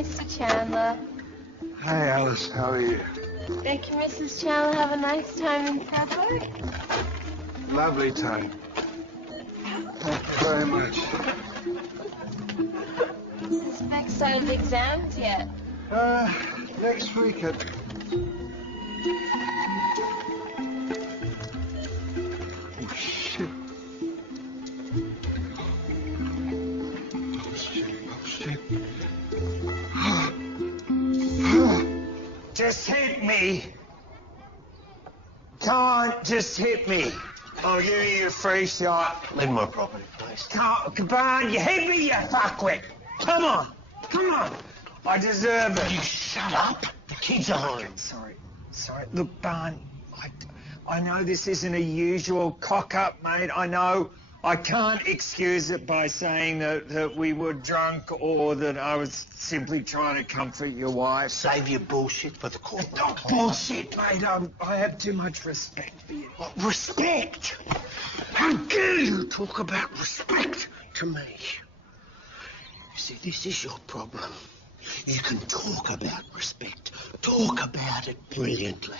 Mr. Chandler. Hi, Alice. How are you? Thank you, Mrs. Chandler. Have a nice time in February. Lovely time. Thank you very much. Has Beck started exams yet? Next week at... Oh, shit. Just hit me. Come on, just hit me. I'll give you a free shot. Leave my property, please. Come on, you hit me, you fuckwit. Come on. I deserve it. You shut up. The kids are home. Sorry. Look, Barn, I know this isn't a usual cock-up, mate. I know I can't excuse it by saying that we were drunk or that I was simply trying to comfort your wife. Save your bullshit for the court. Not bullshit, mate. I have too much respect for you. What, respect? How dare you talk about respect to me? You see, this is your problem. You can talk about respect. Talk about it brilliantly.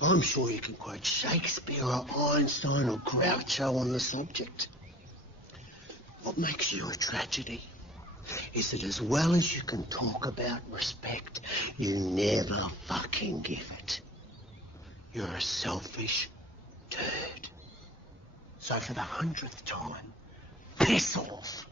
I'm sure you can quote Shakespeare or Einstein or Groucho on the subject. What makes you a tragedy is that as well as you can talk about respect, you never fucking give it. You're a selfish turd. So for the 100th time, piss off.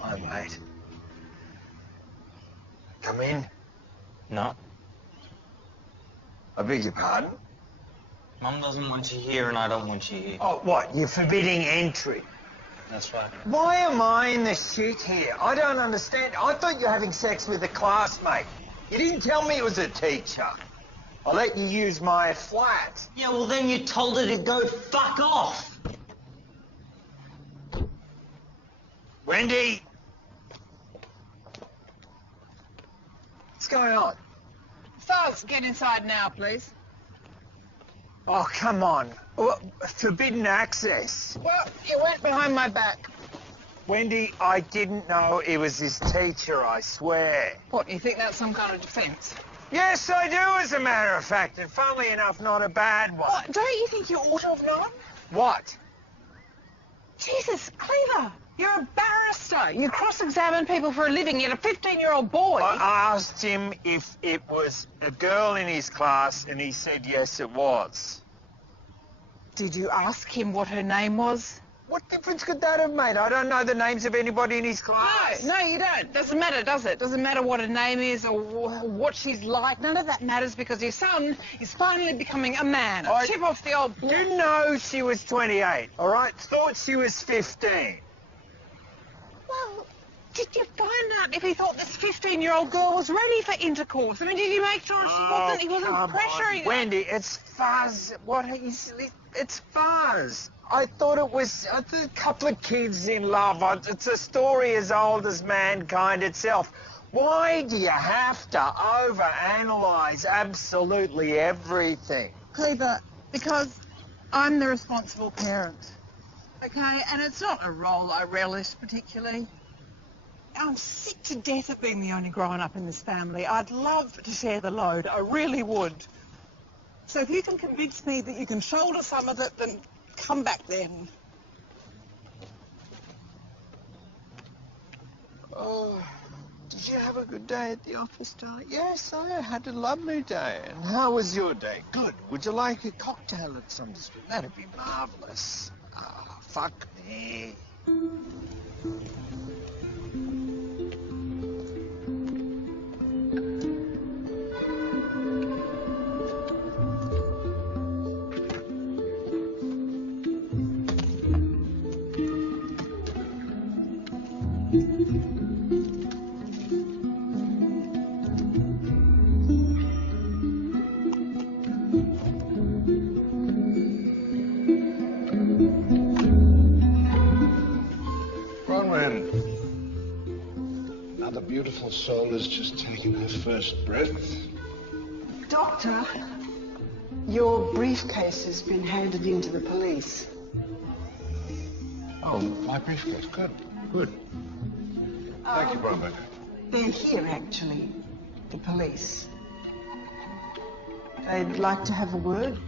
Hi, mate. Come in. No. I beg your pardon? Mum doesn't want you here and I don't want you here. Oh, what? You're forbidding entry? That's right. Why am I in the shit here? I don't understand. I thought you were having sex with a classmate. You didn't tell me it was a teacher. I let you use my flat. Yeah, well then you told her to go fuck off. Wendy! What's going on? Fuzz, get inside now, please. Oh, come on. Forbidden access. Well, you went behind my back. Wendy, I didn't know it was his teacher, I swear. What, you think that's some kind of defence? Yes, I do, as a matter of fact, and funnily enough, not a bad one. What, don't you think you ought to have known? What? Jesus, Cleaver, you're a barrister. You cross-examine people for a living, yet a 15-year-old boy. I asked him if it was a girl in his class, and he said yes, it was. Did you ask him what her name was? What difference could that have made? I don't know the names of anybody in his class. No, you don't. Doesn't matter, does it? Doesn't matter what her name is or what she's like. None of that matters because your son is finally becoming a man. A chip off the old block. Didn't know she was 28, all right? Thought she was 15. Well, did you find out if he thought this 15-year-old girl was ready for intercourse? I mean, did you make sure he wasn't pressuring her? Wendy, it's Fuzz. It's Fuzz. I thought it was a couple of kids in love. It's a story as old as mankind itself. Why do you have to overanalyze absolutely everything? Cleaver, because I'm the responsible parent, okay? And it's not a role I relish particularly. I'm sick to death of being the only grown-up in this family. I'd love to share the load. I really would. So if you can convince me that you can shoulder some of it, then come back then. Oh, did you have a good day at the office, darling? Yes, I had a lovely day. And how was your day? Good. Would you like a cocktail at some street? That'd be marvellous. Ah, fuck me. soul is just taking her first breath. Doctor, your briefcase has been handed in to the police. Oh, my briefcase. Good. Good. Thank you, Brother. They're here, actually. The police. They'd like to have a word.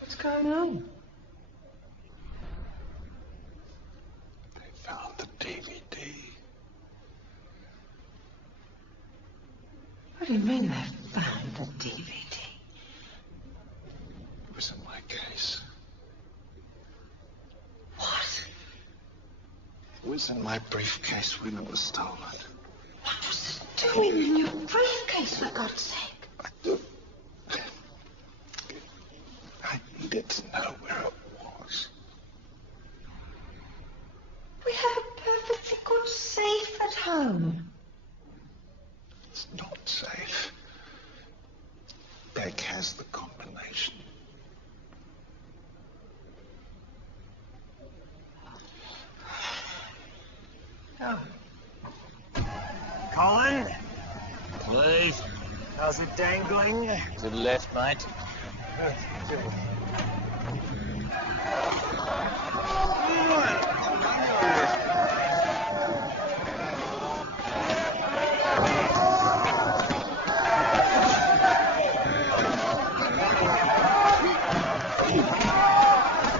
What's going on? They found the DVD. What do you mean they found the DVD? It was in my case. What? It was in my briefcase when it was stolen. What was it doing in your briefcase, for God's sake? I needed to know where it was. We have a perfectly good safe at home. It's not safe. Beck has the combination. Oh. Colin? Please. How's it dangling? To the left, mate.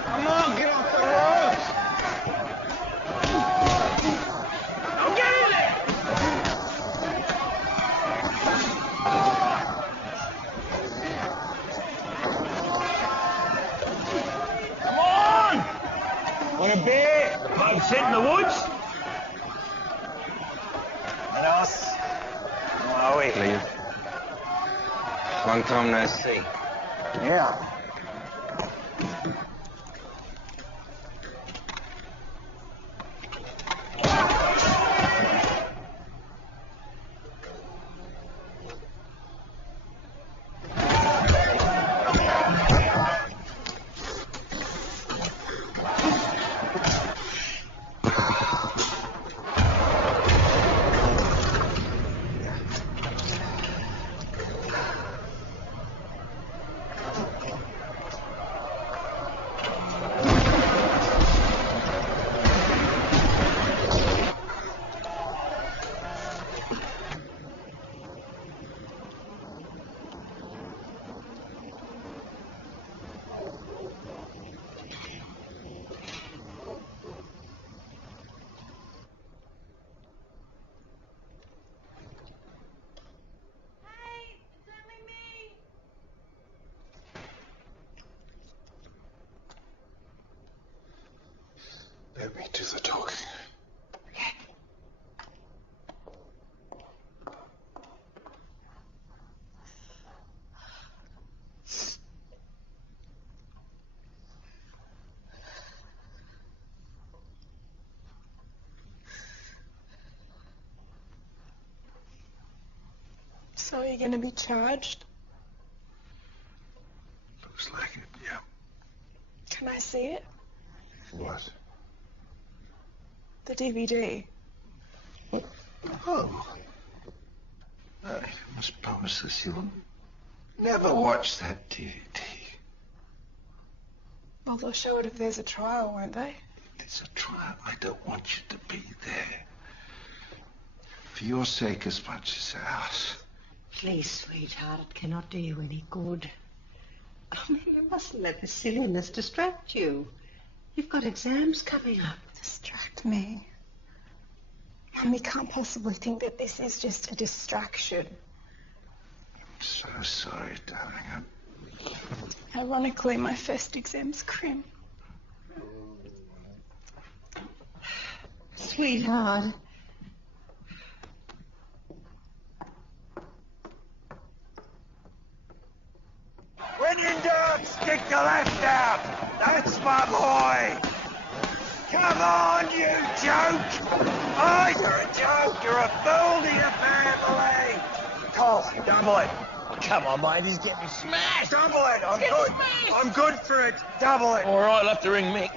Come on, get off the road! I'll get in there! Come on! Want a beer? Boat sit in the woods? What else? How are we? Please. Long time no see. Yeah. Let me do the talking. So are you going to be charged? Looks like it, yeah. Can I see it? What? The DVD. Oh. I must promise this you'll never watch that DVD. Well, they'll show it if there's a trial, won't they? If there's a trial, I don't want you to be there. For your sake as much as ours. Please, sweetheart, it cannot do you any good. I mean, you mustn't let the silliness distract you. You've got exams coming up. Distract me. Mummy can't possibly think that this is just a distraction. I'm so sorry, darling. Ironically, my first exam's crim. Sweetheart. When in doubt, stick the left out. That's my boy. Come on, you joke. Oh, you're a joke. You're a fool to your family. Cole, double it. Come on, mate. He's getting smashed. Double it. I'm good. I'm good for it. Double it. All right, I'll have to ring Mick.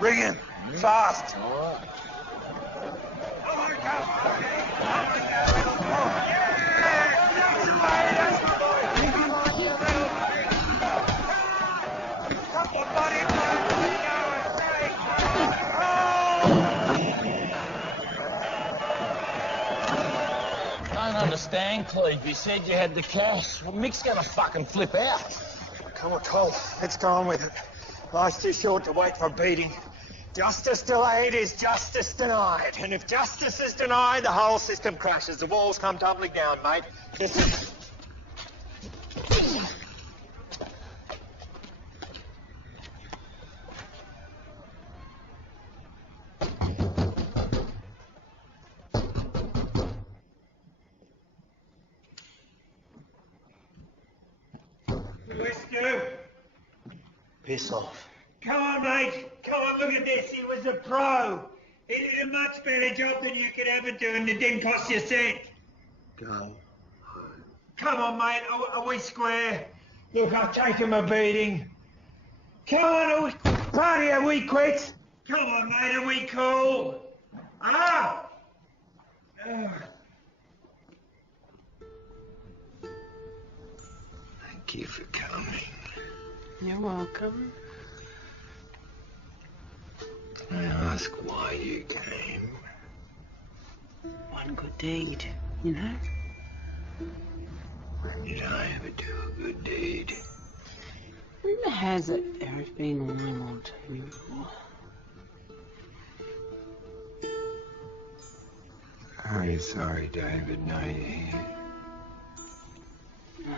Ring him. Fast. I don't understand, Cleve. You said you had the cash. Well, Mick's gonna fucking flip out. Come on, Cole. Let's go on with it. Life's too short to wait for a beating. Justice delayed is justice denied. And if justice is denied, the whole system crashes. The walls come tumbling down, mate. Piss off. Come on, mate. Come on, look at this. He was a pro. He did a much better job than you could ever do, and it didn't cost you a cent. Go home. Come on, mate. Are we square? Look, I'll take him a beating. Come on, are we... Party, are we quits? Come on, mate. Are we cool? Ah! Thank you for coming. You're welcome. Can I ask why you came? One good deed, you know? When did I ever do a good deed? Rumour has it there has been a one or two before. Very sorry, David. No, you hear? No.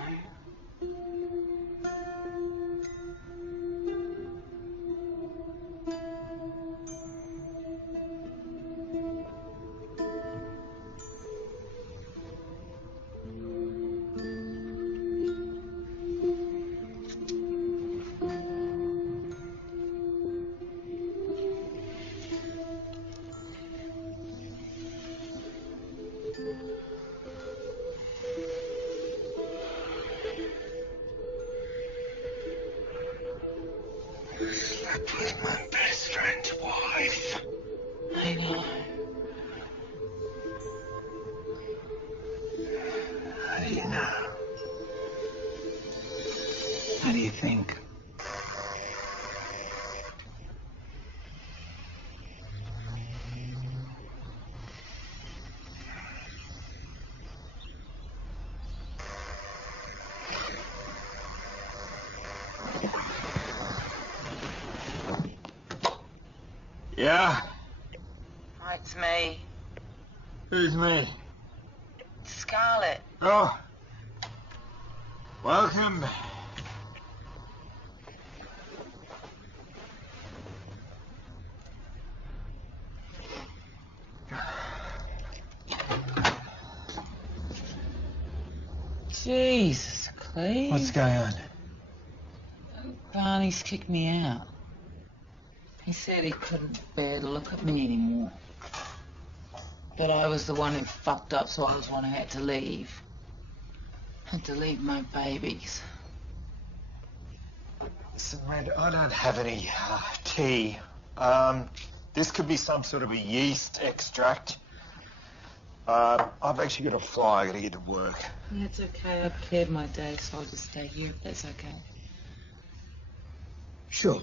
Slept with my best friend's wife. I know. How do you know? How do you think? Yeah? It's me, Who's me? Scarlett. Oh. Welcome. Jesus, Cleve. What's going on? Barney's kicked me out. He said he couldn't bear to look at me anymore. That I was the one who fucked up, so I was the one who had to leave. Had to leave my babies. Listen, Red, I don't have any tea. This could be some sort of a yeast extract. I've actually got to fly. I got to get to work. That's okay. I've cleared my day, so I'll just stay here if that's okay. Sure.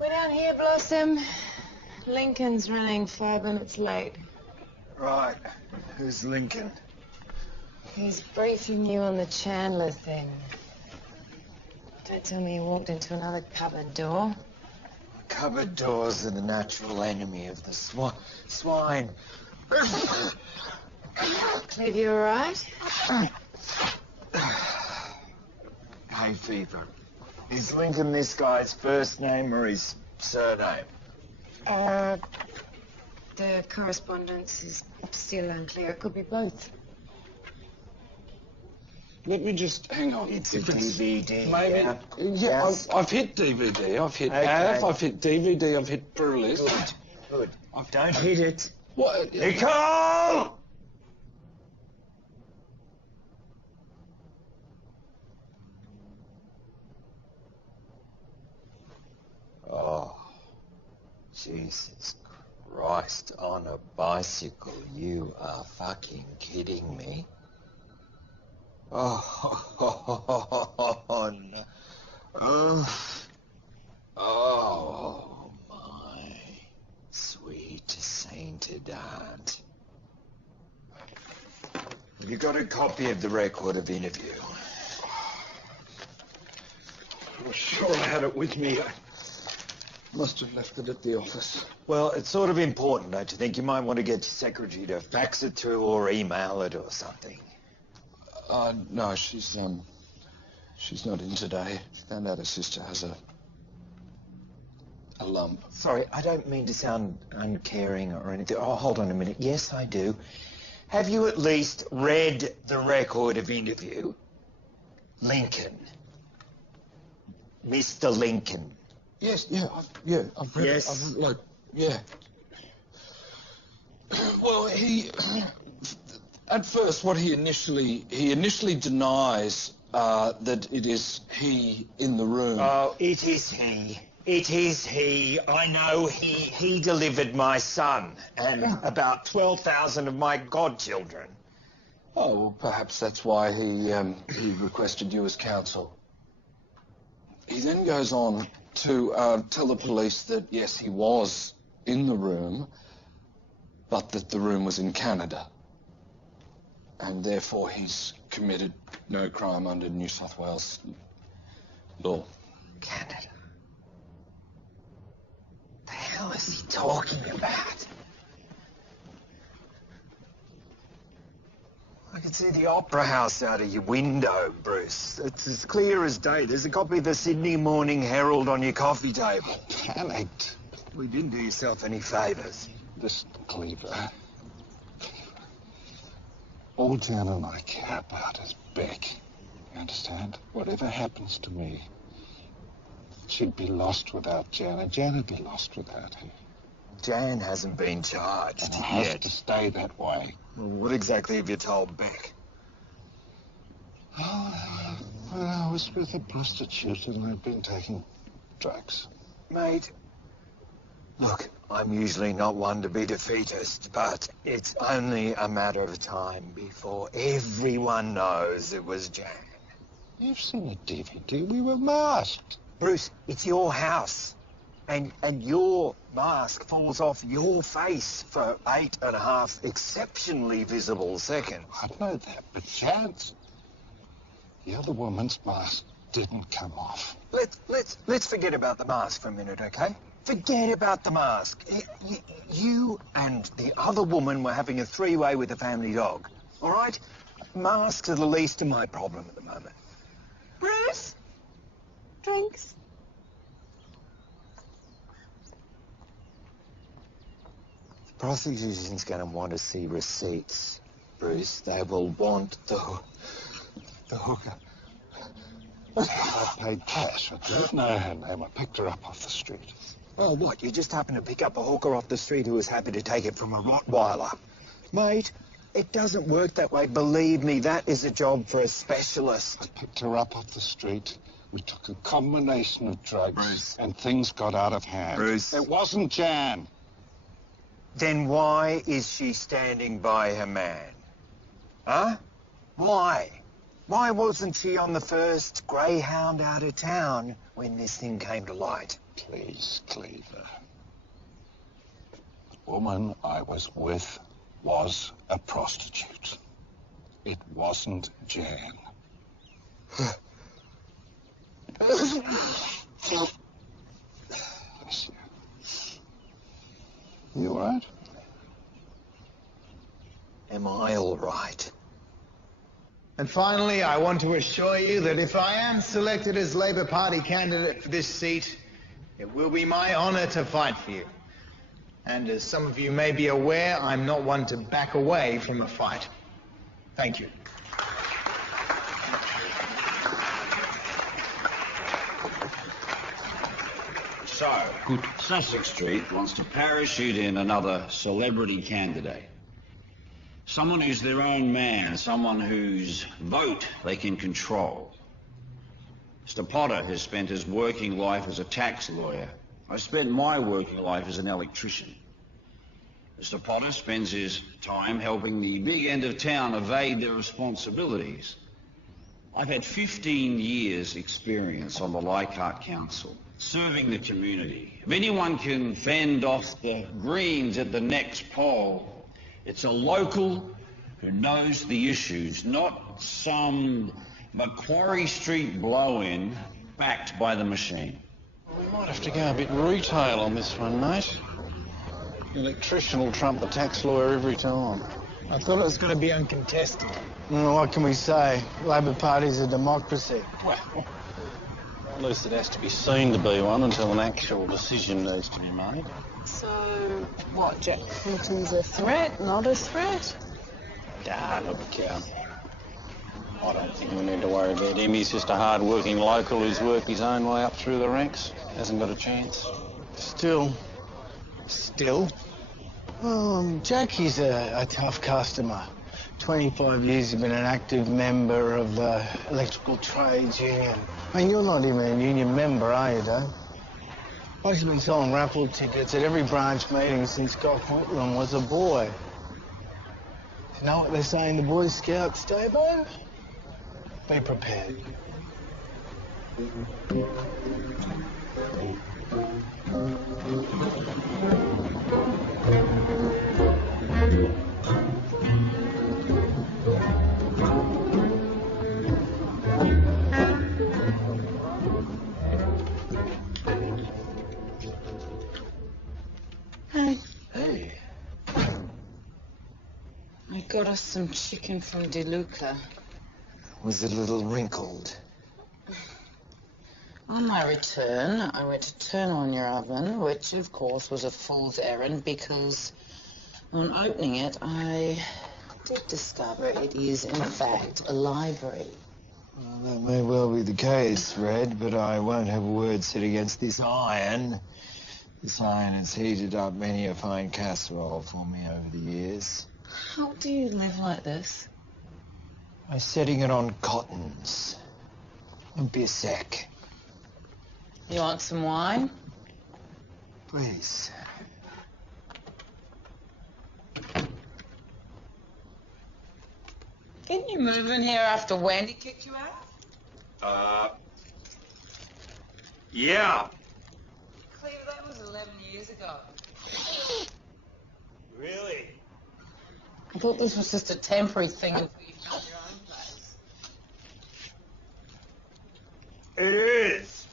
We're down here, Blossom. Lincoln's running 5 minutes late. Right. Who's Lincoln? He's briefing you on the Chandler thing. Don't tell me you walked into another cupboard door. Cupboard doors are the natural enemy of the swine. Cleve, you all right? Hay fever. Is Lincoln this guy's first name or his surname? The correspondence is still unclear. It could be both. Let me just hang on. It's a DVD. Maybe. Yeah, Yes. I've hit DVD. I've hit Okay. AV. I've hit DVD. I've hit pluralist. Good. Don't hit it. What? Nicole! Oh, Jesus Christ, on a bicycle. You are fucking kidding me. Oh, no. Oh, my sweet sainted aunt. You got a copy of the record of interview? I'm sure I had it with me. I must have left it at the office. Well, it's sort of important, don't you think? You might want to get your secretary to fax it to or email it or something. No, she's not in today. Found out her sister has a lump. Sorry, I don't mean to sound uncaring or anything. Oh, hold on a minute. Yes, I do. Have you at least read the record of interview? Lincoln. Mr. Lincoln. Yes, I've read Yes. it. Yeah. Well, at first, what he initially denies that it is he in the room. Oh, it is he. It is he. I know he delivered my son and about 12,000 of my godchildren. Oh, well, perhaps that's why he requested you as counsel. He then goes on to tell the police that, yes, he was in the room, but that the room was in Canada. And therefore he's committed no crime under New South Wales law. Canada. The hell is he talking about? I can see the Opera House out of your window, Bruce. It's as clear as day. There's a copy of the Sydney Morning Herald on your coffee table. Panicked. We didn't do yourself any favours. This Cleaver. All Jan and I care about is Beck. You understand? Whatever happens to me, she'd be lost without Jan, and Jan would be lost without her. Jan hasn't been charged And it has yet. to stay that way. Well, what exactly have you told Beck? Oh, well, I was with a prostitute and I'd been taking drugs. Mate, look, I'm usually not one to be defeatist, but it's only a matter of time before everyone knows it was Jan. You've seen the DVD. We were masked. Bruce, it's your house. And your mask falls off your face for 8.5 exceptionally visible seconds. I know that, but Jan's... The other woman's mask didn't come off. Let's forget about the mask for a minute, okay? Forget about the mask. You and the other woman were having a three-way with a family dog, all right? Masks are the least of my problem at the moment. Bruce? Drinks? The prosecution's going to want to see receipts, Bruce. They will want the hooker. I paid cash. I didn't know her name. I picked her up off the street. Oh, what? You just happened to pick up a hooker off the street who was happy to take it from a Rottweiler. Mate, it doesn't work that way. Believe me, that is a job for a specialist. I picked her up off the street. We took a combination of drugs, Bruce. and things got out of hand. Bruce. It wasn't Jan. Then why is she standing by her man? Huh? Why? Why wasn't she on the first Greyhound out of town when this thing came to light? Please, Cleaver. The woman I was with was a prostitute. It wasn't Jan. You all right? Am I all right? And finally, I want to assure you that if I am selected as Labour Party candidate for this seat, it will be my honour to fight for you. And as some of you may be aware, I'm not one to back away from a fight. Thank you. So, Sussex Street wants to parachute in another celebrity candidate. Someone who's their own man, someone whose vote they can control. Mr. Potter has spent his working life as a tax lawyer. I've spent my working life as an electrician. Mr. Potter spends his time helping the big end of town evade their responsibilities. I've had 15 years' experience on the Leichhardt Council, serving the community. If anyone can fend off the Greens at the next poll, it's a local who knows the issues, not some Macquarie Street blow-in backed by the machine. We might have to go a bit retail on this one, mate. The electrician will trump the tax lawyer every time. I thought it was going to be uncontested. Well, what can we say? Labor Party's a democracy. Well, at least it has to be seen to be one until an actual decision needs to be made. So, what, Jack Clinton's a threat, not a threat? Look, I don't think we need to worry about him. He's just a hard-working local who's worked his own way up through the ranks. Hasn't got a chance. Still? Well, Jackie's a tough customer. 25 years he's been an active member of the Electrical Trades Union. I mean, you're not even a union member, are you, Dave? He's been selling raffle tickets at every branch meeting since Scott Hoytland was a boy. You know what they say in the Boy Scouts, Davo? Be prepared. Hey. I got us some chicken from DeLuca. Was it a little wrinkled? On my return, I went to turn on your oven, which of course was a fool's errand because on opening it, I did discover it is in fact a library. Well, that may well be the case, Red, but I won't have a word said against this iron. This iron has heated up many a fine casserole for me over the years. How do you live like this? By setting it on cottons. Won't be a sec. You want some wine? Please. Didn't you move in here after Wendy kicked you out? Yeah. Cleve, that was 11 years ago. Really? I thought this was just a temporary thing until you found your own place. It is.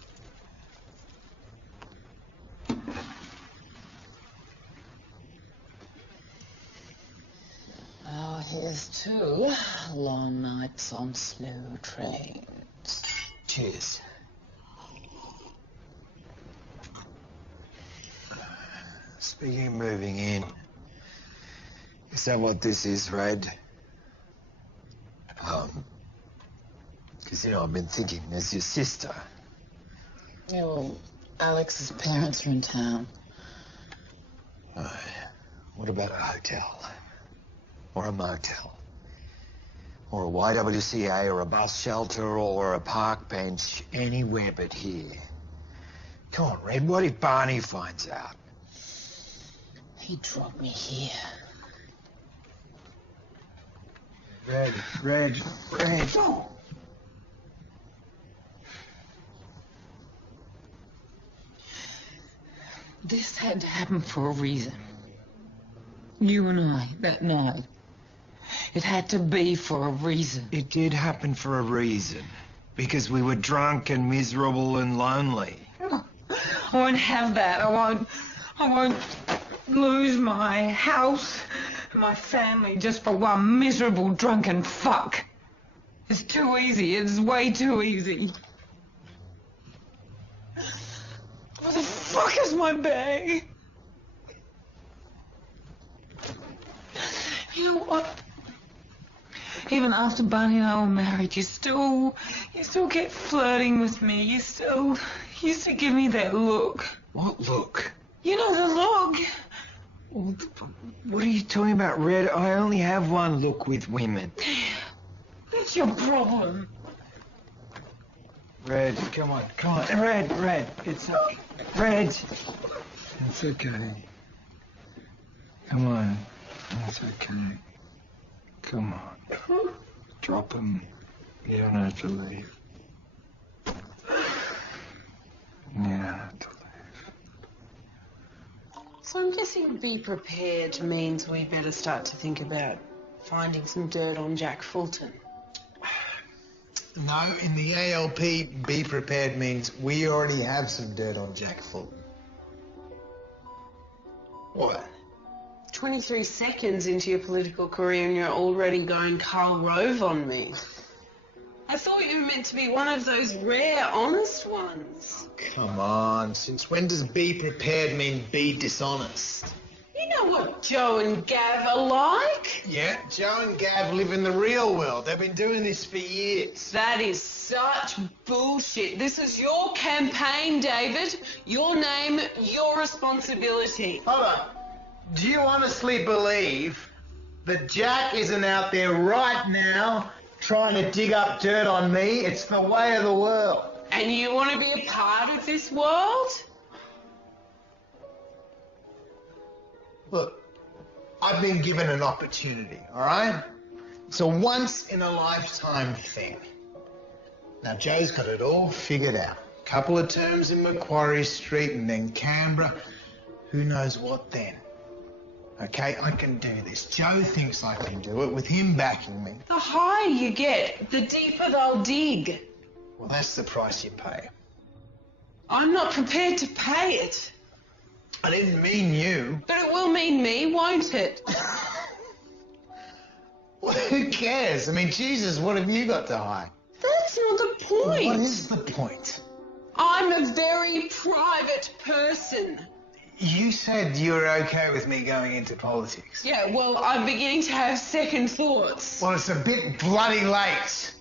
Oh, here's to long nights on slow trains. Cheers. Speaking of moving in, is that what this is, Red? Because, I've been thinking, there's your sister. Yeah, well, Alex's parents are in town. What about a hotel? Or a motel? Or a YWCA, or a bus shelter, or a park bench, anywhere but here. Come on, Red, what if Barney finds out? He dropped me here. Red. This had to happen for a reason. You and I, that night. It had to be for a reason. It did happen for a reason. Because we were drunk and miserable and lonely. I won't have that. I won't lose my house, my family, just for one miserable drunken fuck. It's too easy. It's way too easy. Where the fuck is my bag? You know what? Even after Barney and I were married, you still kept flirting with me. You still You used to give me that look. What look? You know the look. What are you talking about, Red? I only have one look with women. That's your problem. Red, come on. Red, it's okay. Red, it's okay. Come on, it's okay. Come on. Drop him. You don't have to leave. You don't have to leave. So I'm guessing be prepared means we better start to think about finding some dirt on Jack Fulton. No, in the ALP, be prepared means we already have some dirt on Jack Fulton. What? 23 seconds into your political career and you're already going Karl Rove on me. I thought you were meant to be one of those rare, honest ones. Come on, since when does be prepared mean be dishonest? You know what Joe and Gav are like? Yeah, Joe and Gav live in the real world. They've been doing this for years. That is such bullshit. This is your campaign, David. Your name, your responsibility. Hold on. Do you honestly believe that Jack isn't out there right now trying to dig up dirt on me? It's the way of the world. And you want to be a part of this world? Look, I've been given an opportunity, all right? It's a once-in-a-lifetime thing. Now, Joe's got it all figured out. Couple of terms in Macquarie Street and then Canberra. Who knows what then? Okay, I can do this. Joe thinks I can do it with him backing me. The higher you get, the deeper they'll dig. Well, that's the price you pay. I'm not prepared to pay it. I didn't mean you. But it will mean me, won't it? Well, who cares? I mean, Jesus, what have you got to hide? That's not the point. What is the point? I'm a very private person. You said you were okay with me going into politics. Yeah, well, I'm beginning to have second thoughts. Well, it's a bit bloody late.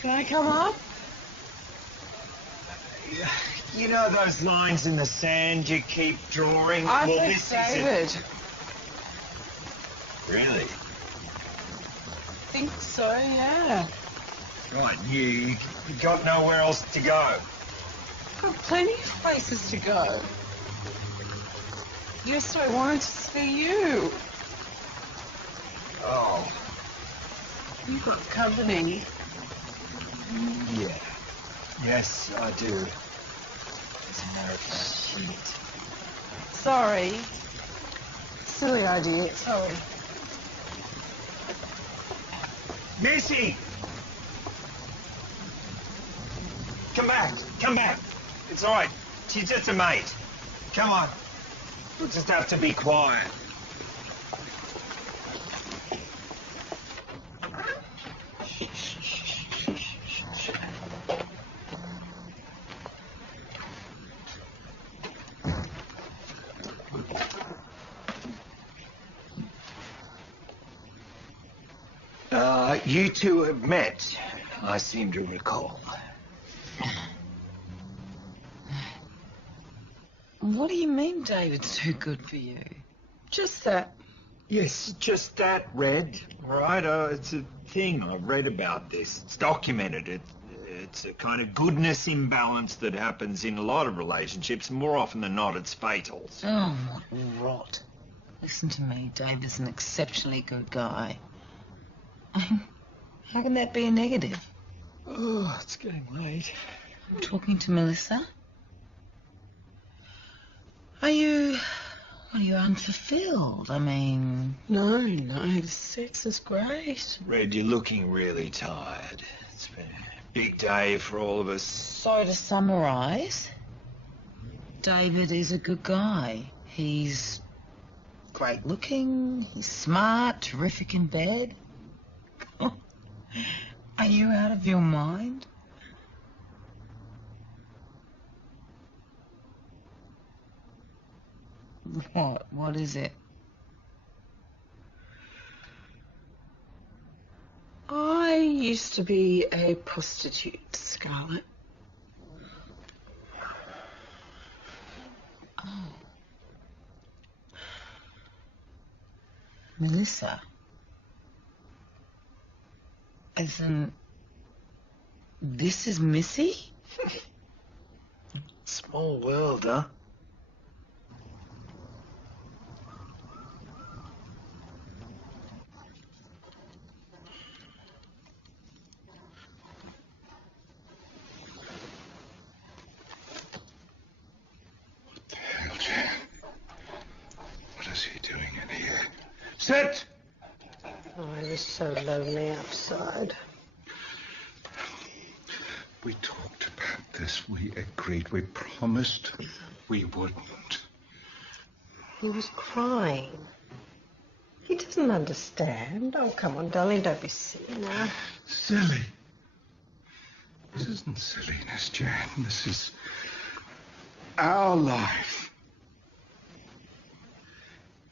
Can I come up? You know those lines in the sand you keep drawing? This David. Really? Think so, yeah. Right, you got nowhere else to go. I've got plenty of places to go. Yes, I wanted to see you. Oh. You've got company. Yeah. Yes, I do. As a matter of fact, shit. Sorry. Silly idea. Sorry. Missy! Come back. Come back. It's all right. She's just a mate. Come on. We'll just have to be quiet. You two have met, I seem to recall. What do you mean David's too good for you? Just that. Yes, just that, Red. Right? It's a thing. I've read about this. It's documented. It's a kind of goodness imbalance that happens in a lot of relationships. More often than not, it's fatal. Oh, what rot. Listen to me. David's an exceptionally good guy. How can that be a negative? Oh, it's getting late. I'm talking to Melissa. Are you unfulfilled? I mean... No, the sex is great. Red, you're looking really tired. It's been a big day for all of us. So to summarise, David is a good guy. He's great looking, he's smart, terrific in bed. Are you out of your mind? What? What is it? I used to be a prostitute, Scarlett. Oh. Melissa. Isn't... This is Missy? Small world, huh? What is he doing in here? Sit! Oh, I was so lonely outside. We talked about this. We agreed. We promised we wouldn't. He was crying. He doesn't understand. Oh, come on, darling, don't be silly now. Silly? This isn't silliness, Jan. This is our life.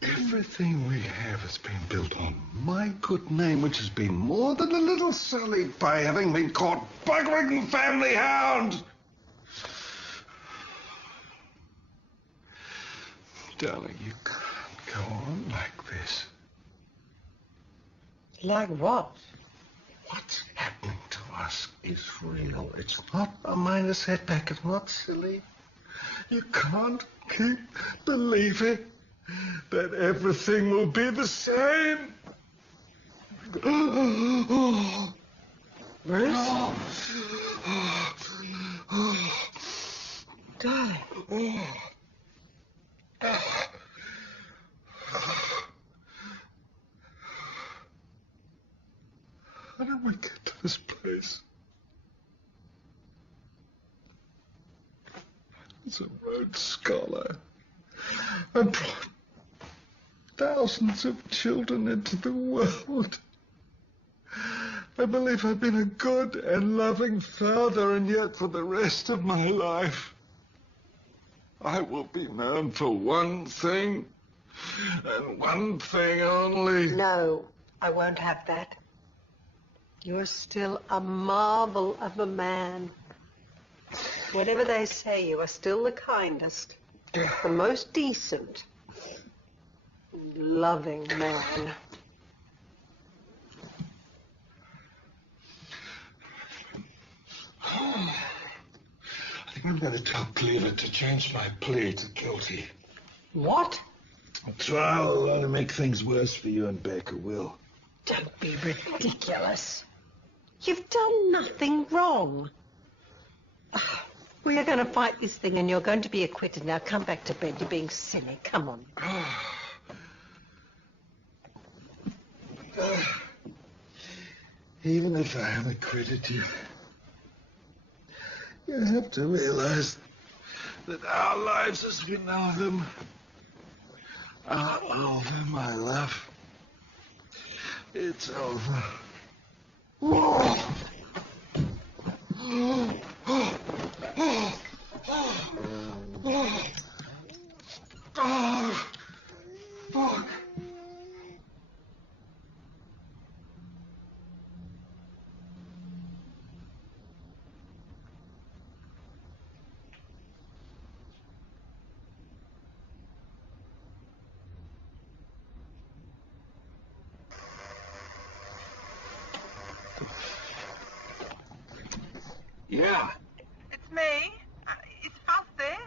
Everything we have has been built on my good name, which has been more than a little sullied by having been caught buggering the family hound. Darling, you can't go on like this. Like what? What's happening to us is real. It's not a minor setback. It's not silly. You can't keep believing that everything will be the same. Bruce? Darling. How did we get to this place? It's a Rhodes Scholar. I brought thousands of children into the world. I believe I've been a good and loving father, and yet for the rest of my life, I will be known for one thing, and one thing only. No, I won't have that. You're still a marvel of a man. Whatever they say, you are still the kindest, the most decent, loving man. I think I'm going to tell Cleaver to change my plea to guilty. What? A trial will only make things worse for you and Baker Will. Don't be ridiculous. You've done nothing wrong. We are going to fight this thing and you're going to be acquitted. Now come back to bed. You're being silly. Come on. Even if I am acquitted, you have to realize that our lives as we know them are over, my love. It's over. Fuck. Yeah. It's me. Is Fuss there?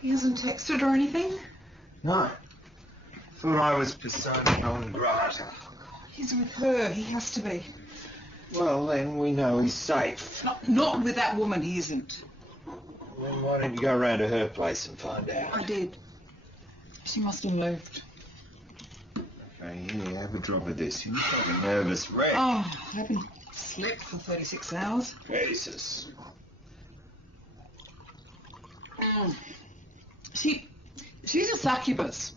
He hasn't texted or anything? No. Thought I was persona non grata. He's with her. He has to be. Well, then we know he's safe. Not with that woman, he isn't. Then why don't you go round to her place and find out? I did. She must have moved. Hey, here, have a drop of this. You're a nervous wreck. Oh, I've been Slept for 36 hours. Jesus. She's a succubus.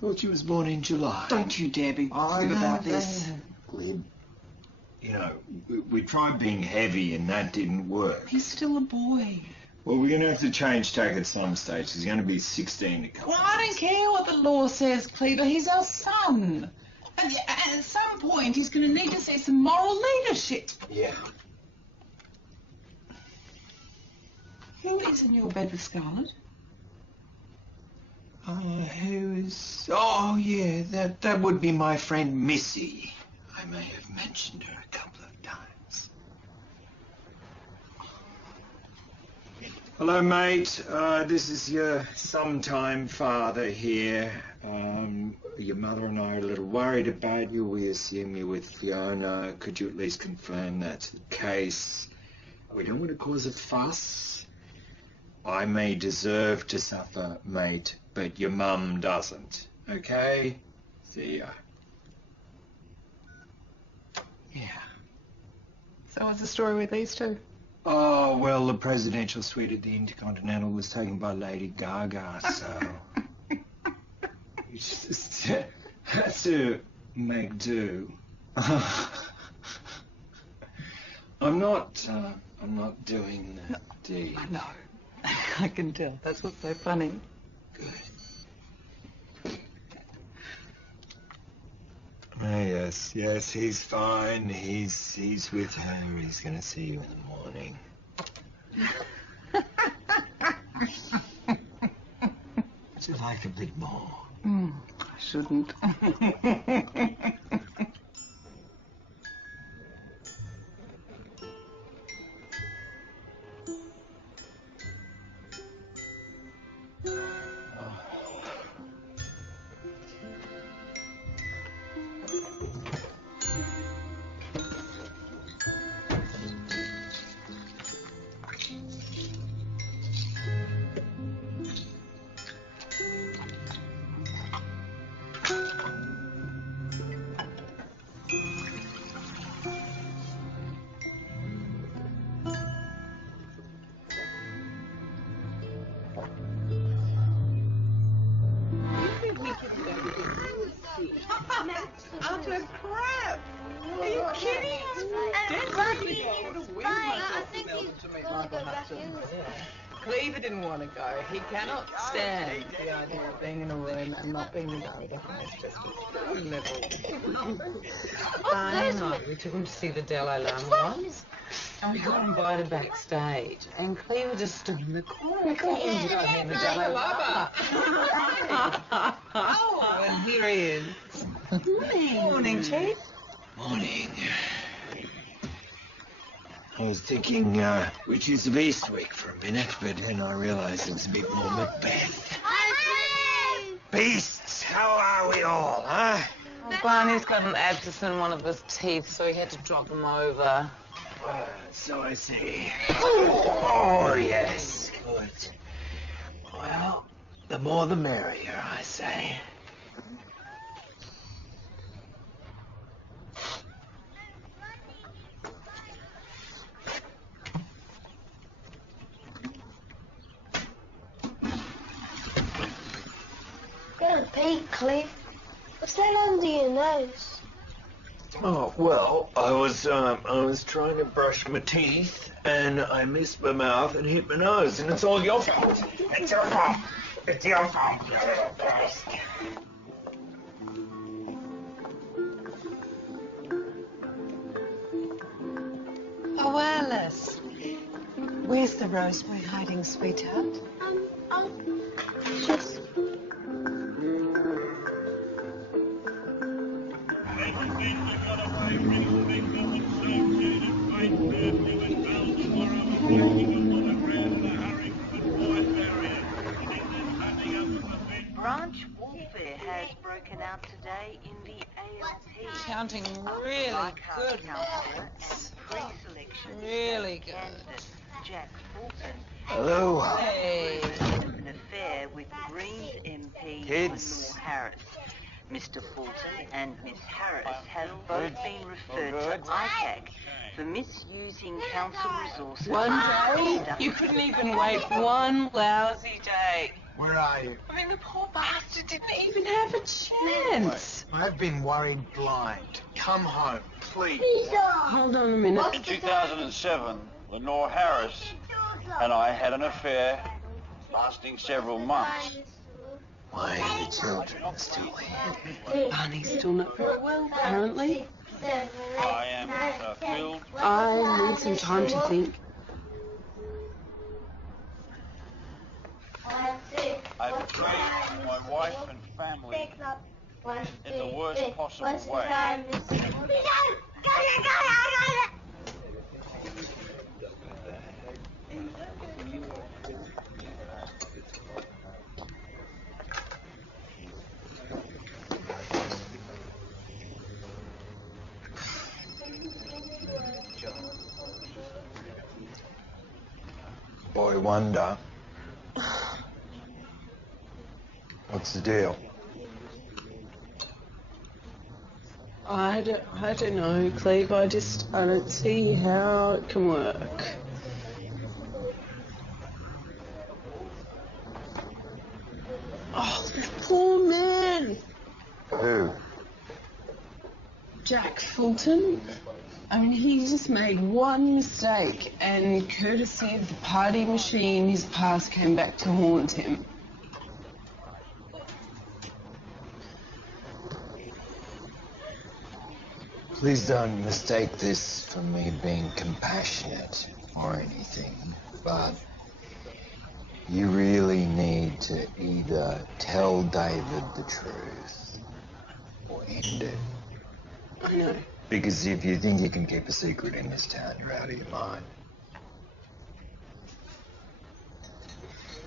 Thought she was born in July. Don't you dare be glib about this. Glib. You know, we tried being heavy and that didn't work. He's still a boy. Well, we're going to have to change tack at some stage. He's going to be 16 in a couple Well, I don't care what the law says, Cleaver. He's our son. And at some point, he's going to need to see some moral leadership. Yeah. Who is in your bed with Scarlett? Who's... Oh, yeah, that would be my friend Missy. I may have mentioned her a couple of times. Hello, mate. This is your sometime father here. Your mother and I are a little worried about you. We assume you're with Fiona. Could you at least confirm that's the case? We don't want to cause a fuss. I may deserve to suffer, mate, but your mum doesn't. Okay? See ya. Yeah. So what's the story with these two? Oh, well, the presidential suite at the Intercontinental was taken by Lady Gaga, so... You just had to make do. I'm not doing that deed. No. I can tell. That's what's so funny. Good. Yes, he's fine. He's with her. He's gonna see you in the morning. Would you like a bit more? I shouldn't. Utter crap! Are you kidding? Cleaver didn't want to go. He cannot stand the idea of being in a room and not being invited. It's just no, we took him to see the Dalai Lama once. And we got invited backstage, and Cleaver just stood in the corner. The Dalai Lama. Oh, and here he is. Morning, Chief. Morning. I was thinking which is of Eastwick for a minute, but then I realised it was a bit more Macbeth. Beasts, how are we all, huh? Oh, Barney's got an abscess in one of his teeth, so he had to drop him over. So I see. Oh, yes. Good. Well, the more the merrier, I say. Go to pee, Cliff. What's that under your nose? Oh, well, I was trying to brush my teeth, and I missed my mouth and hit my nose, and it's all your fault. It's your fault. It's your fault, you little bastard. Oh, Alice. Where's the rose we're hiding, sweetheart? Just... Branch warfare has broken out today in the ALP. Counting really good. Pre-selection. Really good. Candidate Jack Fulton. Hello. Hey. An affair with Greens MP Kids. Lenore Harris. Mr. Fulton and Miss Harris have both been referred to ICAC for misusing council resources. One day? You couldn't even wait one lousy day. Where are you? I mean, the poor bastard didn't even have a chance. I've been worried blind. Come home, please. Hold on a minute. In 2007, Lenore Harris and I had an affair lasting several months. Why are the children still here? Barney's still not very well, apparently. I am filled. I need some time to think. I've treated my wife and family in the worst possible way. Boy wonder. What's the deal? I don't know, Cleve. I don't see how it can work. Oh, the poor man. Who? Jack Fulton. I mean, he just made one mistake, and courtesy of the party machine, his past came back to haunt him. Please don't mistake this for me being compassionate or anything, but you really need to either tell David the truth or end it. I know. Because if you think you can keep a secret in this town, you're out of your mind.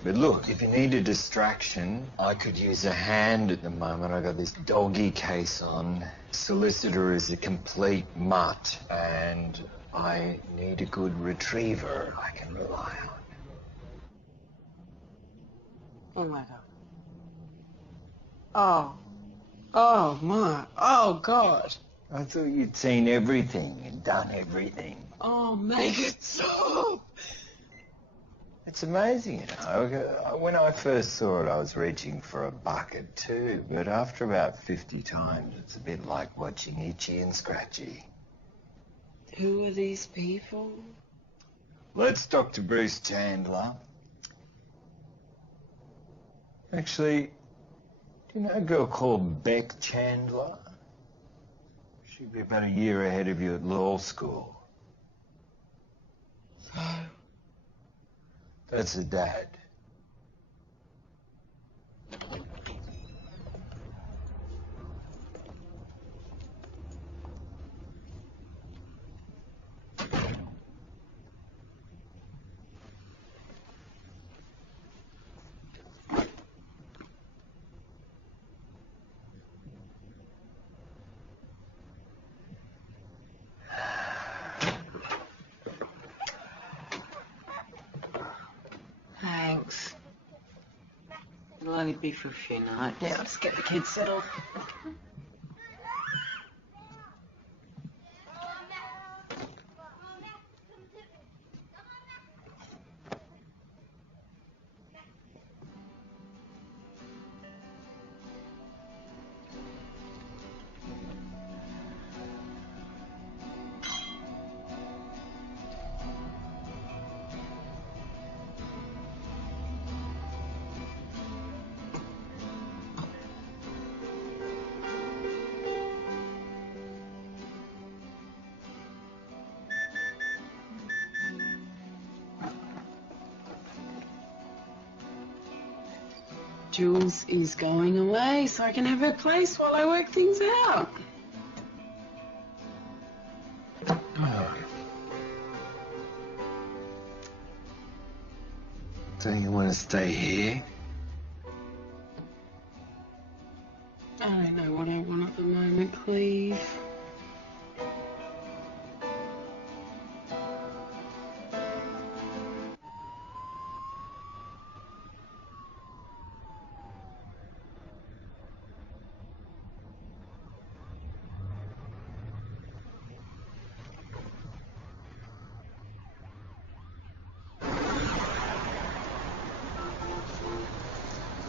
But look, if you need a distraction, I could use a hand at the moment. I got this doggy case on. Solicitor is a complete mutt, and I need a good retriever I can rely on. Oh my God. Oh my. Oh God. I thought you'd seen everything and done everything. Oh, make it stop. It's amazing, you know. When I first saw it, I was reaching for a bucket too, but after about 50 times, it's a bit like watching Itchy and Scratchy. Who are these people? Let's talk to Bruce Chandler. Actually, do you know a girl called Beck Chandler? She'd be about a year ahead of you at law school. That's her dad. Thanks. It'll only be for a few nights. Yeah, I'll just get the kids settled. Jules is going away, so I can have her place while I work things out. So you want to stay here? I don't know what I want at the moment, Cleve.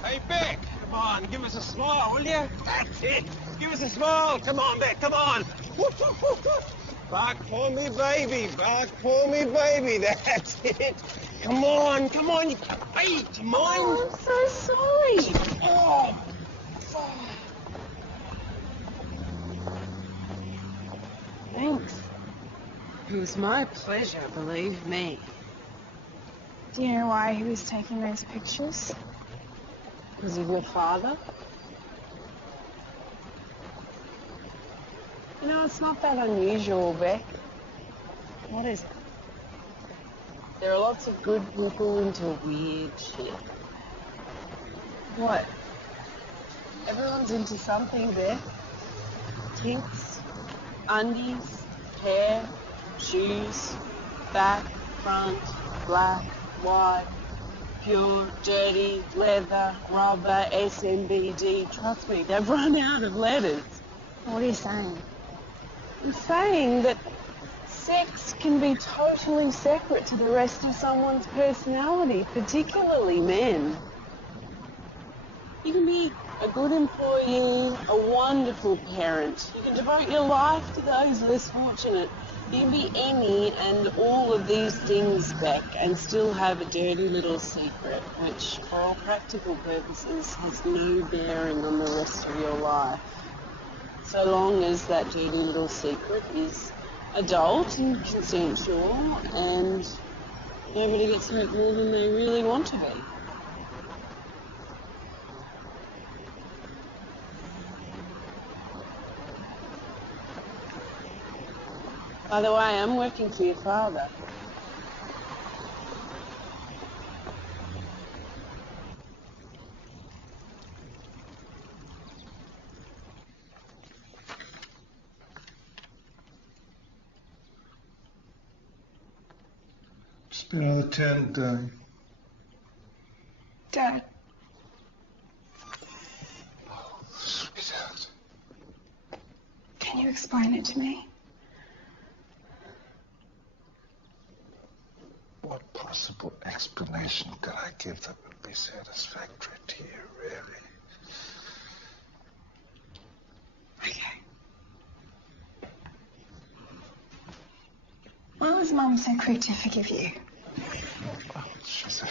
Hey, Beck, come on, give us a smile, will you? That's it. Give us a smile. Come on, Beck, come on. Woof, woof, woof, woof. Bark for me, baby. Bark for me, baby. That's it. Come on, come on. Hey, come on. Oh, I'm so sorry. Oh. Thanks. It was my pleasure, believe me. Do you know why he was taking those pictures? Because of your father? You know, it's not that unusual, Beck. What is it? There are lots of good people into weird shit. What? Everyone's into something, Beck. Tints, undies, hair, shoes, back, front, black, white, pure, dirty, leather, rubber, SMBD. Trust me, they've run out of letters. What are you saying? I'm saying that sex can be totally separate to the rest of someone's personality, particularly men. You can be a good employee, a wonderful parent. You can devote your life to those less fortunate. You can be any and all of these things, Beck, and still have a dirty little secret, which, for all practical purposes, has no bearing on the rest of your life. So long as that dirty little secret is adult and consensual and nobody gets hurt more than they really want to be. By the way, I'm working for your father. It's been another turn, darling. Dad. Sweetheart. Can you explain it to me? What possible explanation could I give that would be satisfactory to you, really? Okay. Why was Mum so quick to forgive you? Well, she's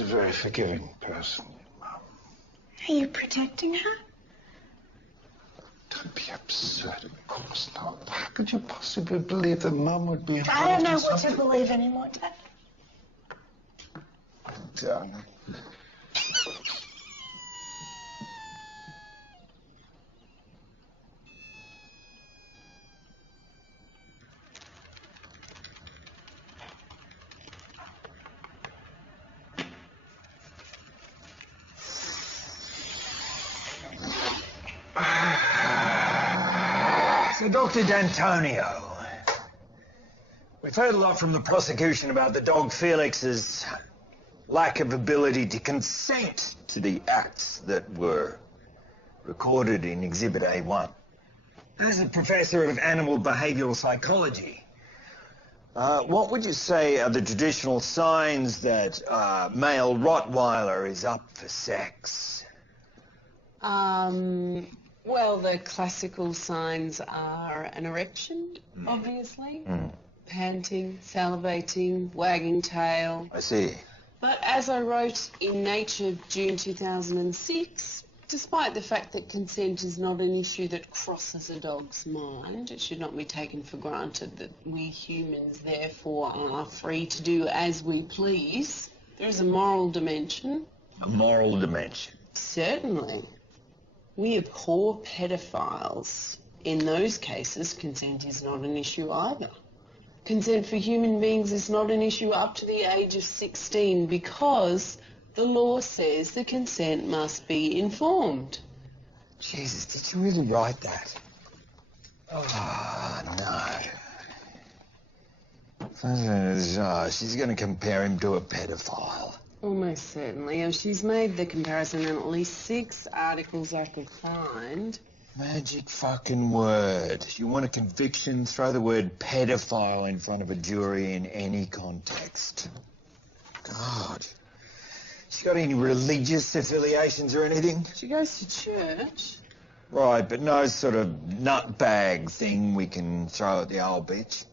a very forgiving person, Mum. Are you protecting her? Don't be absurd, of course not. How could you possibly believe that Mum would be involved I don't know in what something? to believe anymore, Dad. Darling. So, Dr. D'Antonio, we've heard a lot from the prosecution about the dog Felix's lack of ability to consent to the acts that were recorded in Exhibit A1. As a professor of animal behavioral psychology, what would you say are the traditional signs that a male Rottweiler is up for sex? Well, the classical signs are an erection, obviously. Panting, salivating, wagging tail. I see. But as I wrote in Nature, June 2006, despite the fact that consent is not an issue that crosses a dog's mind, it should not be taken for granted that we humans therefore are free to do as we please. There is a moral dimension. A moral dimension? Certainly. We abhor pedophiles. In those cases, consent is not an issue either. Consent for human beings is not an issue up to the age of 16 because the law says the consent must be informed. Jesus, did you really write that? Oh, no. She's going to compare him to a pedophile. Almost certainly. And she's made the comparison in at least 6 articles I could find. Magic fucking word. You want a conviction? Throw the word pedophile in front of a jury in any context. God. She got any religious affiliations or anything? She goes to church. Right, but no sort of nutbag thing we can throw at the old bitch.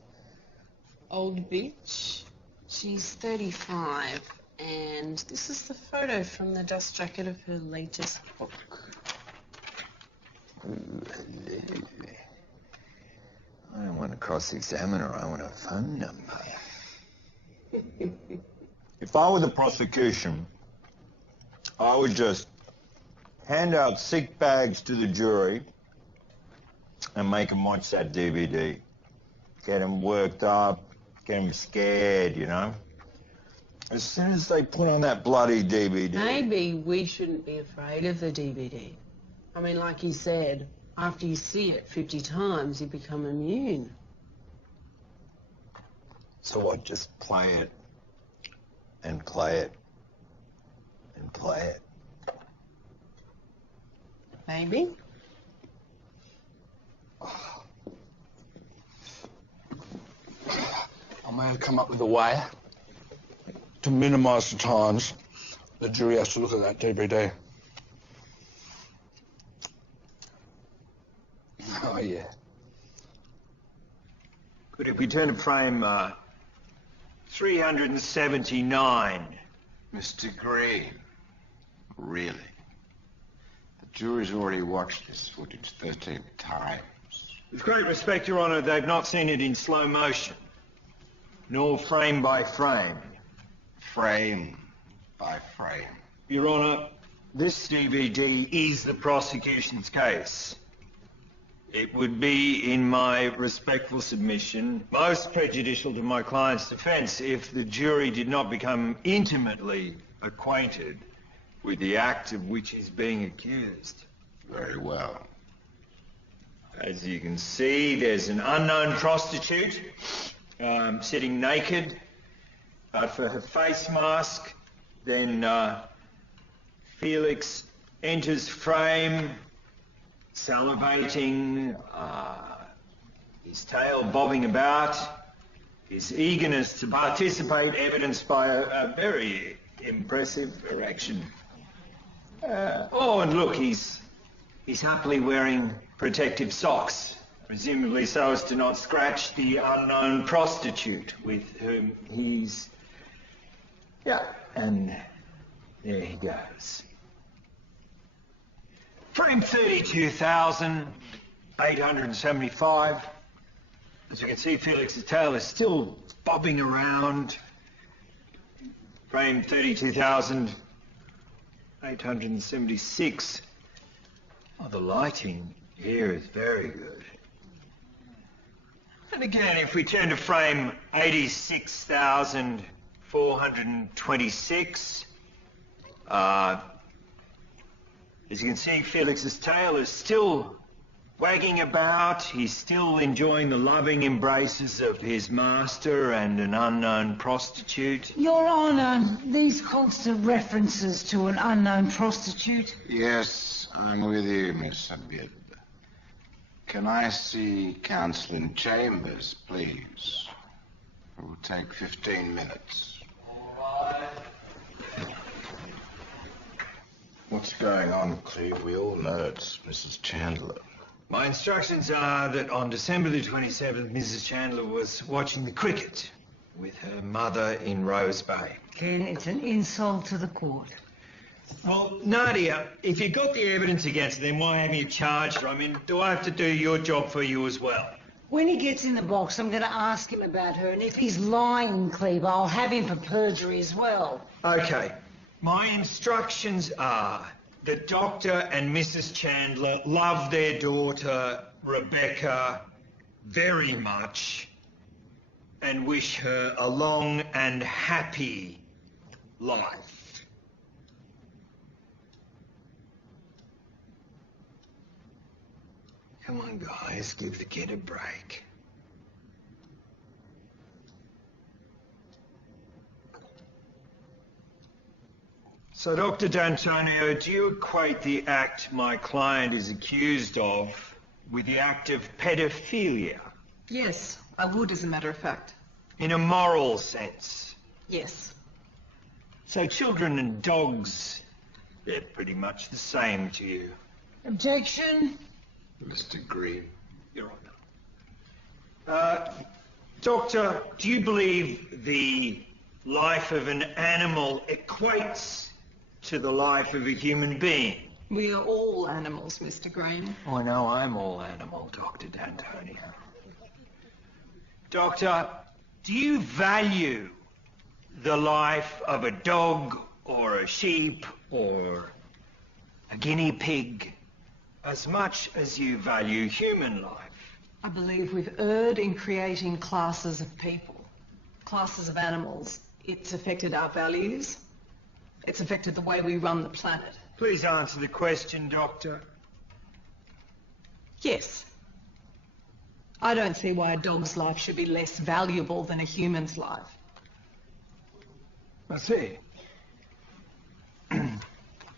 Old bitch. She's 35, and this is the photo from the dust jacket of her latest book. Ooh, hello. I don't want to cross-examine her, I want a phone number. If I were the prosecution, I would just hand out sick bags to the jury and make them watch that DVD. Get them worked up, get them scared, you know. As soon as they put on that bloody DVD... Maybe we shouldn't be afraid of the DVD. I mean, like you said, after you see it 50 times, you become immune. So what, just play it and play it and play it? Maybe. I may have come up with a way to minimise the times the jury has to look at that DVD. Oh, yeah. Good, if we turn to frame 379. Mr. Green, really? The jury's already watched this footage 13 times. With great respect, Your Honour, they've not seen it in slow motion, nor frame by frame. Frame by frame. Your Honour, this DVD is the prosecution's case. It would be, in my respectful submission, most prejudicial to my client's defence if the jury did not become intimately acquainted with the act of which he's being accused. Very well. As you can see, there's an unknown prostitute sitting naked, but for her face mask, then Felix enters frame, salivating, his tail bobbing about, his eagerness to participate evidenced by a very impressive erection. Oh, and look, he's happily wearing protective socks, presumably so as to not scratch the unknown prostitute with whom he's... Yeah, and there he goes. Frame 32,875. As you can see, Felix's tail is still bobbing around. Frame 32,876. Oh, the lighting here is very good. And again, if we turn to frame 86,426, as you can see, Felix's tail is still wagging about. He's still enjoying the loving embraces of his master and an unknown prostitute. Your Honour, these constant references to an unknown prostitute. Yes, I'm with you, Miss Abid. Can I see counsel in chambers, please? It will take 15 minutes. What's going on, Cleve? We all know it's Mrs. Chandler. My instructions are that on December the 27th, Mrs. Chandler was watching the cricket with her mother in Rose Bay. Ken, it's an insult to the court. Well, Nadia, if you've got the evidence against her, then why haven't you charged her? I mean, do I have to do your job for you as well? When he gets in the box, I'm going to ask him about her, and if he's lying, Cleve, I'll have him for perjury as well. Okay. My instructions are that Dr. and Mrs. Chandler love their daughter, Rebecca, very much and wish her a long and happy life. Come on, guys, give the kid a break. So, Dr. D'Antonio, do you equate the act my client is accused of with the act of pedophilia? Yes, I would, as a matter of fact. In a moral sense? Yes. So children and dogs, they're pretty much the same to you. Objection. Mr. Green. Your Honour. Doctor, do you believe the life of an animal equates to the life of a human being? We are all animals, Mr. Green. I know I'm all animal, Dr. D'Antonio. Doctor, do you value the life of a dog or a sheep or a guinea pig as much as you value human life? I believe we've erred in creating classes of people, classes of animals. It's affected our values. It's affected the way we run the planet. Please answer the question, Doctor. Yes. I don't see why a dog's life should be less valuable than a human's life. I see.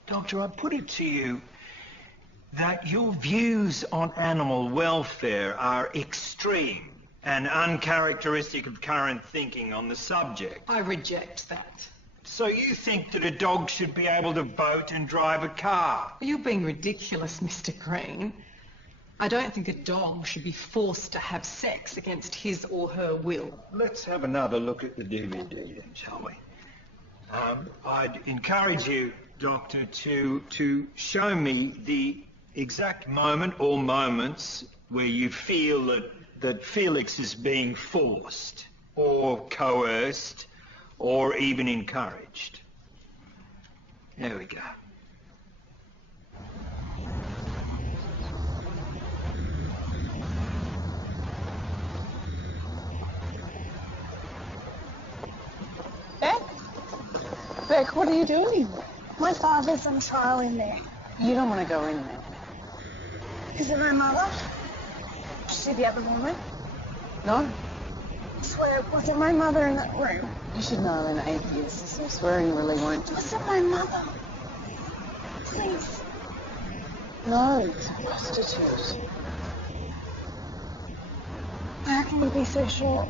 Doctor, I put it to you that your views on animal welfare are extreme and uncharacteristic of current thinking on the subject. I reject that. So you think that a dog should be able to vote and drive a car? You're being ridiculous, Mr. Green. I don't think a dog should be forced to have sex against his or her will. Let's have another look at the DVD then, shall we? I'd encourage you, Doctor, to show me the exact moment or moments where you feel that Felix is being forced or coerced or even encouraged. There we go. Beck, what are you doing? My father's on trial in there. You don't want to go in there. Is it my mother? Is she the other woman? No? I swear it wasn't my mother in that room. You should know I'm an atheist, so swearing really won't. It wasn't my mother. Please. No, it's a prostitute. How can you be so sure?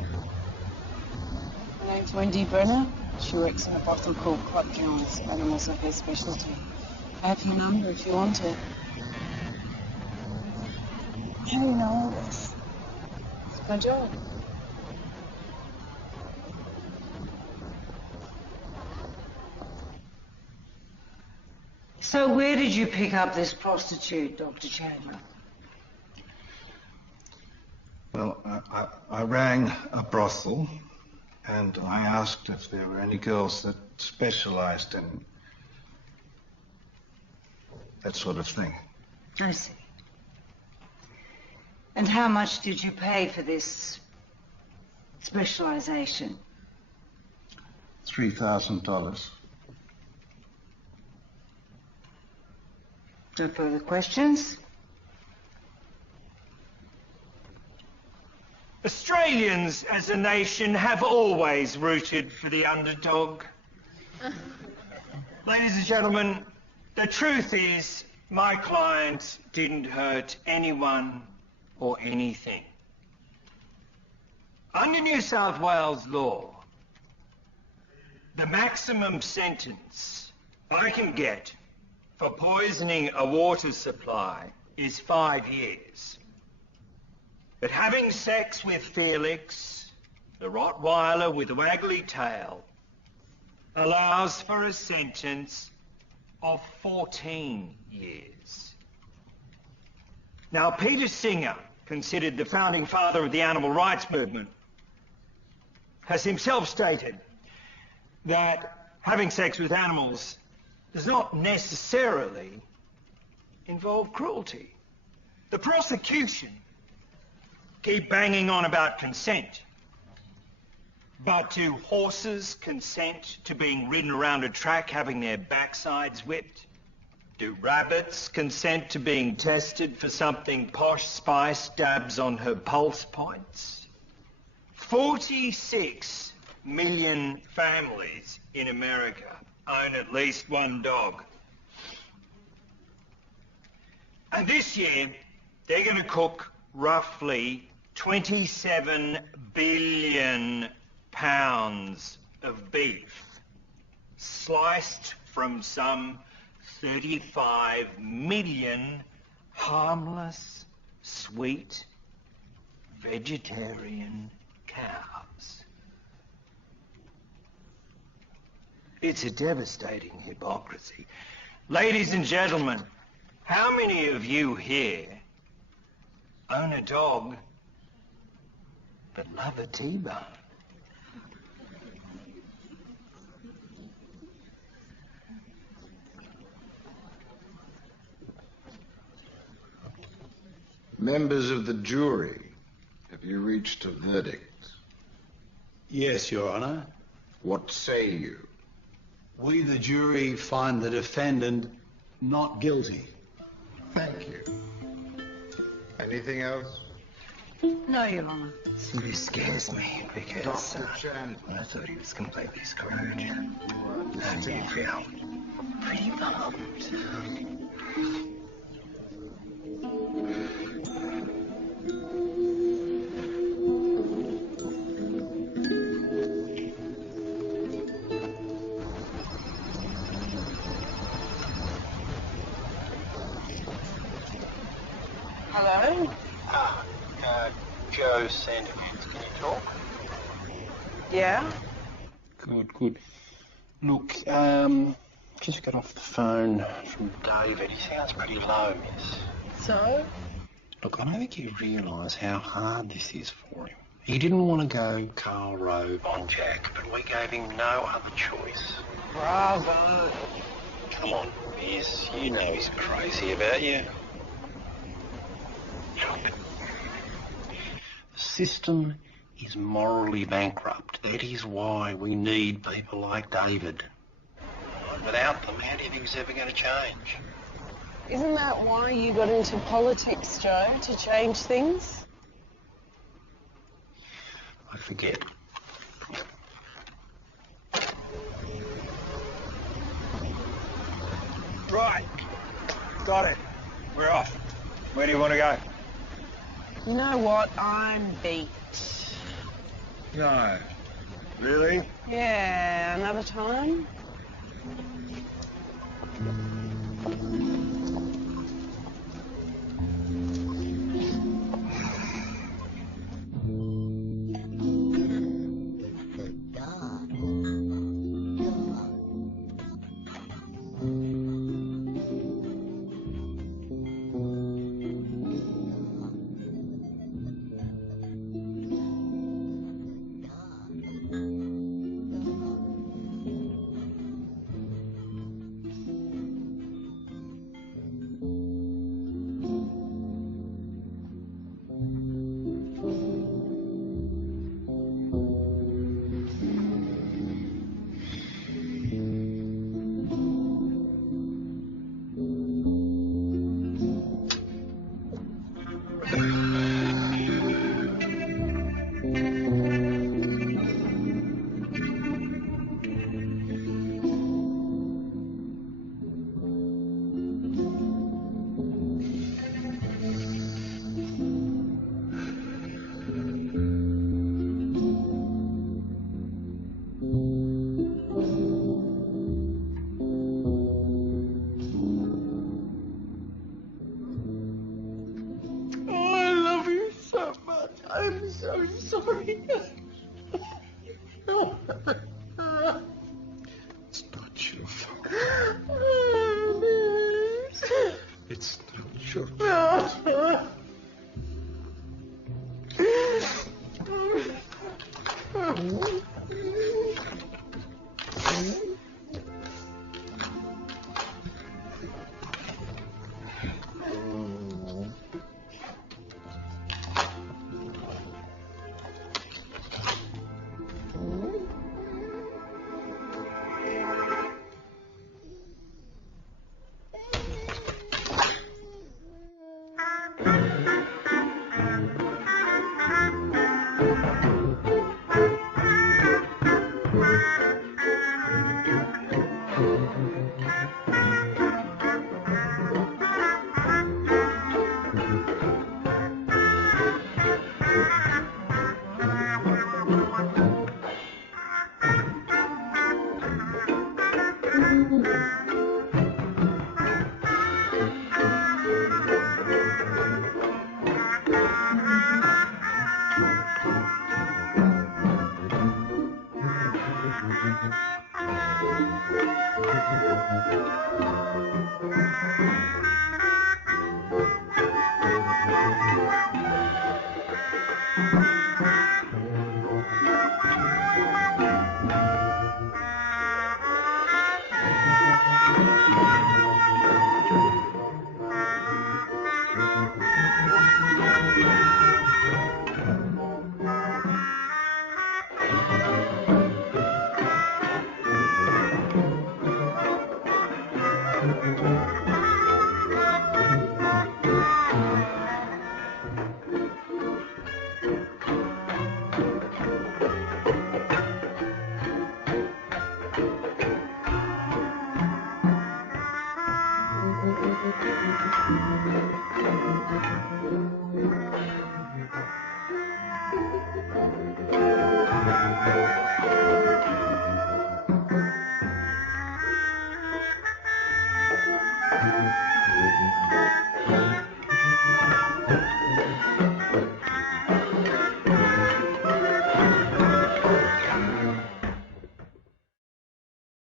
My name's Wendy Brenner. She works in a brothel called Club Jones. Animals are her specialty. I have your number if you want it. How do you know all this? It's my job. So where did you pick up this prostitute, Dr. Chandler? Well, I rang a brothel and I asked if there were any girls that specialized in that sort of thing. I see. And how much did you pay for this specialization? $3,000. No further questions? Australians as a nation have always rooted for the underdog. Ladies and gentlemen, the truth is my client didn't hurt anyone or anything. Under New South Wales law, the maximum sentence I can get for poisoning a water supply is 5 years. But having sex with Felix, the Rottweiler with a waggly tail, allows for a sentence of 14 years. Now, Peter Singer, considered the founding father of the animal rights movement, has himself stated that having sex with animals does not necessarily involve cruelty. The prosecution keep banging on about consent, but do horses consent to being ridden around a track having their backsides whipped? Do rabbits consent to being tested for something Posh Spice dabs on her pulse points? 46 million families in America own at least one dog. And this year, they're going to cook roughly 27 billion pounds of beef. sliced from some 35 million harmless, sweet, vegetarian cows. It's a devastating hypocrisy. Ladies and gentlemen, how many of you here own a dog but love a T-bone? Members of the jury, have you reached a verdict? Yes, Your Honour. What say you? We, the jury, find the defendant not guilty. Thank you. Anything else? No, Your Honour. This really scares me because Dr. Chandler. I thought he was completely screwed. How do you feel? Pretty bummed. Hello? Joe Sandilands, can you talk? Yeah? Good. Look, just got off the phone from David. He sounds pretty low, miss. So? Look, I don't think you realise how hard this is for him. He didn't want to go Carl Rove on Jack, but we gave him no other choice. Bravo. Come on, miss. You know he's crazy about you. The system is morally bankrupt. That is why we need people like David. Without them, how do you think it's ever going to change? Isn't that why you got into politics, Joe? To change things? I forget. Right. Got it. We're off. Where do you want to go? You know what? I'm beat. No. Really? Yeah, another time? I'm so sorry. No. It's not your fault. It's not your fault.